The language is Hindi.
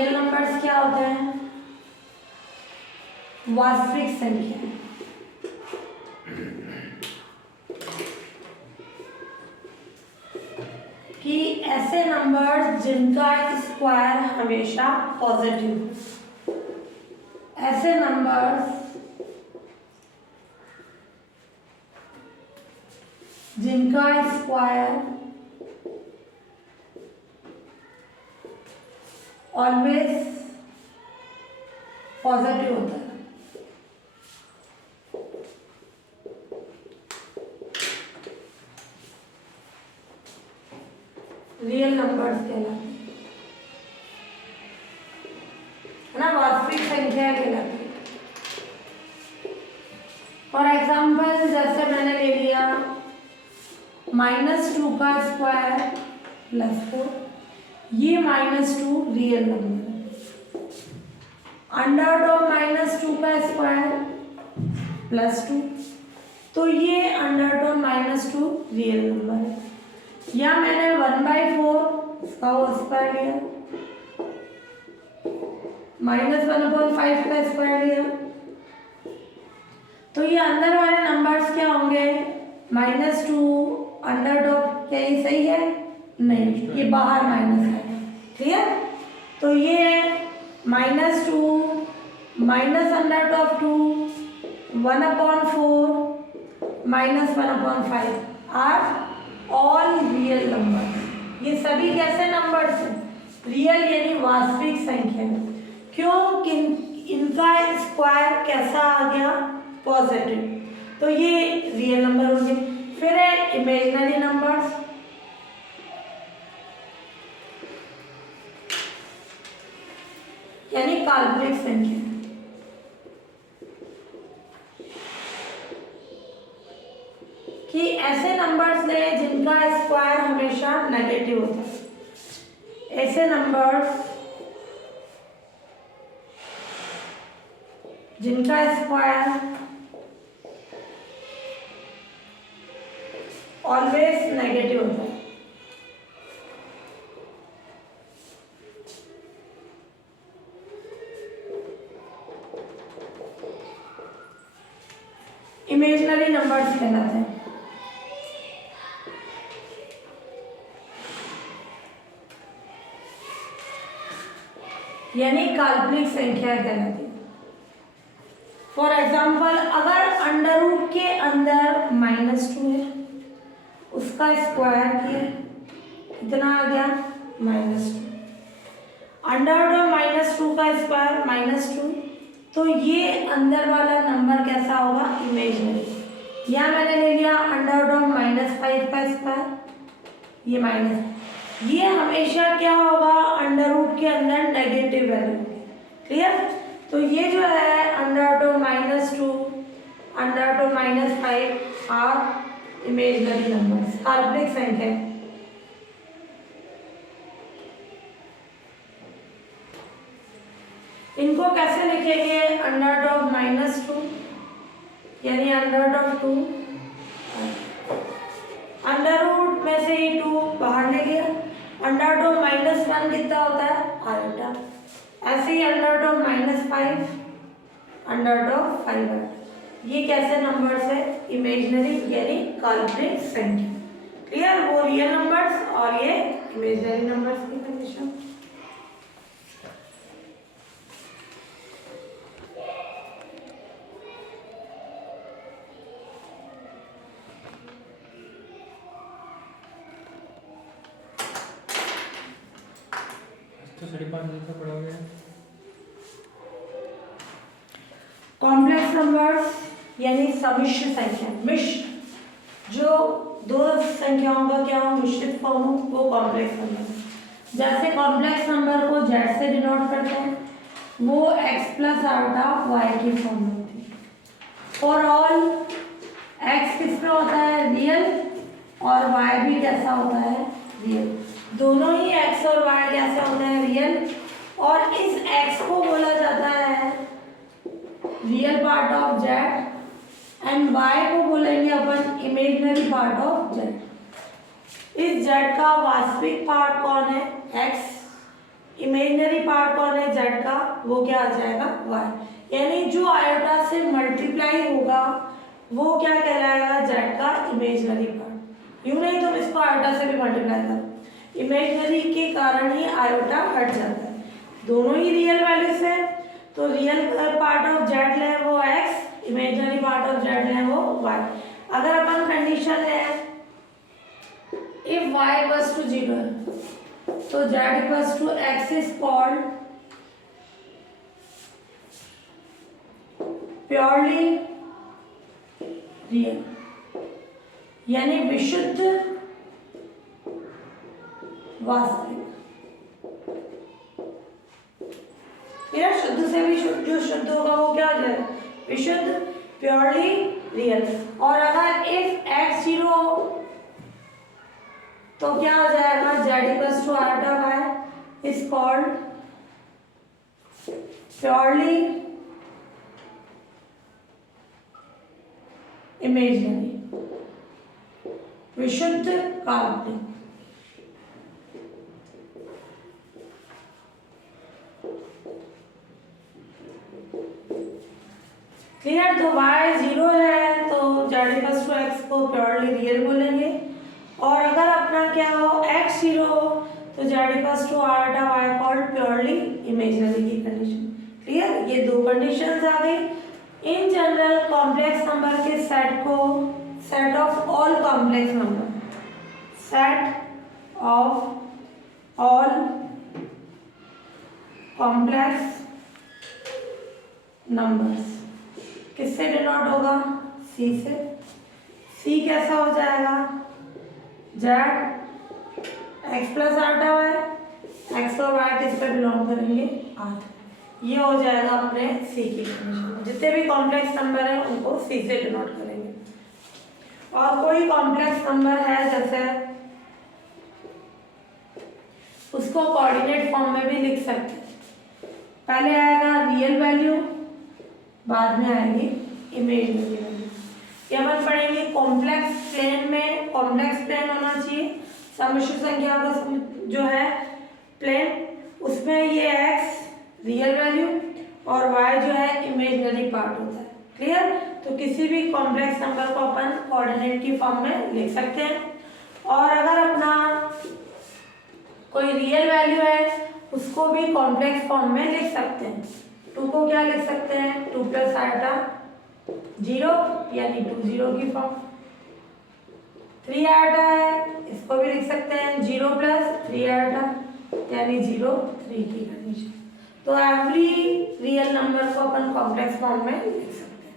रियल नंबर्स क्या होते हैं? वास्तविक संख्या। कि ऐसे नंबर्स जिनका स्क्वायर हमेशा पॉजिटिव, ऐसे नंबर्स जिनका स्क्वायर ऑलवेज पॉजिटिव होता है। रियल नंबर्स कहलाते हैं, है ना, वास्तविक संख्या कहलाती है। फॉर एग्जाम्पल जैसे मैंने ले लिया -2 का स्क्वायर +4, ये -2 रियल नंबर है। √2 का स्क्वायर +2, तो ये √2 रियल नंबर है। या मैंने 1/4 इसका होल स्क्वायर लिया, -1/5 का स्क्वायर लिया, तो ये अंदर वाले नंबर्स क्या होंगे? -2 √2, क्या ये सही है? नहीं, ये बाहर माइनस है। क्लियर? तो ये -2 -√2 1/4 -1/5 आर ऑल रियल नंबर। ये सभी कैसे नंबर्स हैं? रियल यानी वास्तविक संख्या। क्यों? कि इनका स्क्वायर कैसा आ गया? पॉजिटिव, तो ये रियल नंबर होंगे। फिर है इमेजिनरी नंबर्स, यानी काल्पनिक संख्या। कि ऐसे नंबर्स ले जिनका स्क्वायर हमेशा नेगेटिव होता है। ऐसे नंबर्स जिनका स्क्वायर ऑलवेज नेगेटिव होता है। इमेजिनरी नंबर्स कहलाते हैं। यानी काल्पनिक संख्या कहलाती है। फॉर एग्जाम्पल अगर √ के अंदर -2 है, उसका स्क्वायर किया, कितना आ गया? -2। √2 का स्क्वायर -2, तो ये अंदर वाला नंबर कैसा होगा? इमेजिनरी। या मैंने ले लिया √5 का स्क्वायर, ये माइनस, ये हमेशा क्या होगा? √ के अंदर नेगेटिव वैल्यू। क्लियर? तो ये जो है √2 -2 √2 -5 आर इमेजिनरी नंबर्स, काल्पनिक संख्या। इनको कैसे लिखेंगे? √2 यानी √2, √ में से ही 2 बाहर ले गया, √2 -1 कितना होता है? आयोटा। ऐसे ही √2 -5 √5। ये कैसे नंबर्स है? इमेजिनरी यानी काल्पनिक संख्या। क्लियर? वो रियल नंबर्स और ये इमेजिनरी नंबर्स की कंडीशन। कॉम्प्लेक्स नंबर्स यानी सम्मिश्र संख्या, मिश्र, जो दो संख्याओं का क्या हो? मिश्रित फॉर्म हो, वो कॉम्प्लेक्स नंबर। जैसे कॉम्प्लेक्स नंबर को z से डिनोट करते हैं, वो x + आयोटा y की फॉर्म में होती है। फॉर ऑल x किस में होता है? रियल, और y भी कैसा होता है? रियल। दोनों ही x और y कैसे होते हैं? रियल। और इस x को बोला जाता है real part of z, and y को बोलेंगे अपन इमेजिनरी पार्ट ऑफ z। इस z का वास्तविक पार्ट कौन है? x। इमेजिनरी पार्ट पार्ट कौन है जेड का, वो क्या आ जाएगा वाई। यानी जो आयोटा से मल्टीप्लाई होगा वो क्या कहलाएगा जेड का इमेजनरी पार्ट। यूं नहीं तुम इसको आयोटा से भी मल्टीप्लाई करो, इमेजनरी के कारण ही आयोटा हट जाता है। दोनों ही रियल वैल्यूज है, तो रियल पार्ट ऑफ जेड ले वो X, imaginary part of Z ले वो वाई। अगर अपन कंडीशन है इफ y इक्वल्स टू 0 तो z equals to x is called purely real, यानी विशुद्ध वास्तविक। या शुद्ध से भी जो शुद्ध होगा वो क्या हो जाएगा विशुद्ध, प्योरली रियल। और अगर इफ x 0 तो क्या हो जाएगा z equals to iota y is called purely imaginary, विशुद्ध काल्पनिक। क्लियर। तो y 0 है तो z इक्वल्स टू x को प्योरली रियल बोलेंगे, और अगर अपना क्या हो x 0 हो तो z equals to iota y called purely imaginary की कंडीशन। क्लियर, ये दो कंडीशंस आ गई। इन जनरल कॉम्प्लेक्स नंबर के सेट को set of all complex number, set of all complex numbers किससे डिनोट होगा c से। c कैसा हो जाएगा z x plus iota y, x और y किस पे बिलोंग करेंगे r। ये हो जाएगा अपने c की कंडीशन। जितने भी कॉम्प्लेक्स नंबर हैं उनको c से डिनोट करेंगे। और कोई कॉम्प्लेक्स नंबर है जैसे उसको कोऑर्डिनेट फॉर्म में भी लिख सकते हैं। पहले आएगा रियल वैल्यू, बाद में आएगी इमेजिनरी वैल्यू। ये अपन पढ़ेंगे कॉम्प्लेक्स प्लेन में, कॉम्प्लेक्स प्लेन होना चाहिए सम्मिश्र संख्या का जो है प्लेन, उसमें ये x रियल वैल्यू और y जो है इमेजिनरी पार्ट होता है। क्लियर। तो किसी भी कॉम्प्लेक्स नंबर को अपन कोऑर्डिनेट की फॉर्म में लिख सकते हैं। और अगर अपना कोई रियल वैल्यू है उसको भी कॉम्प्लेक्स फॉर्म में लिख सकते हैं। 2 को क्या लिख सकते हैं 2 प्लस आयोटा 0 यानी 2 0 की फॉर्म। 3 आयोटा है इसको भी लिख सकते हैं 0 प्लस 3 आयोटा यानी 0 3 की कंडीशन। तो एवरी रियल नंबर को अपन कॉम्प्लेक्स फॉर्म में लिख सकते हैं।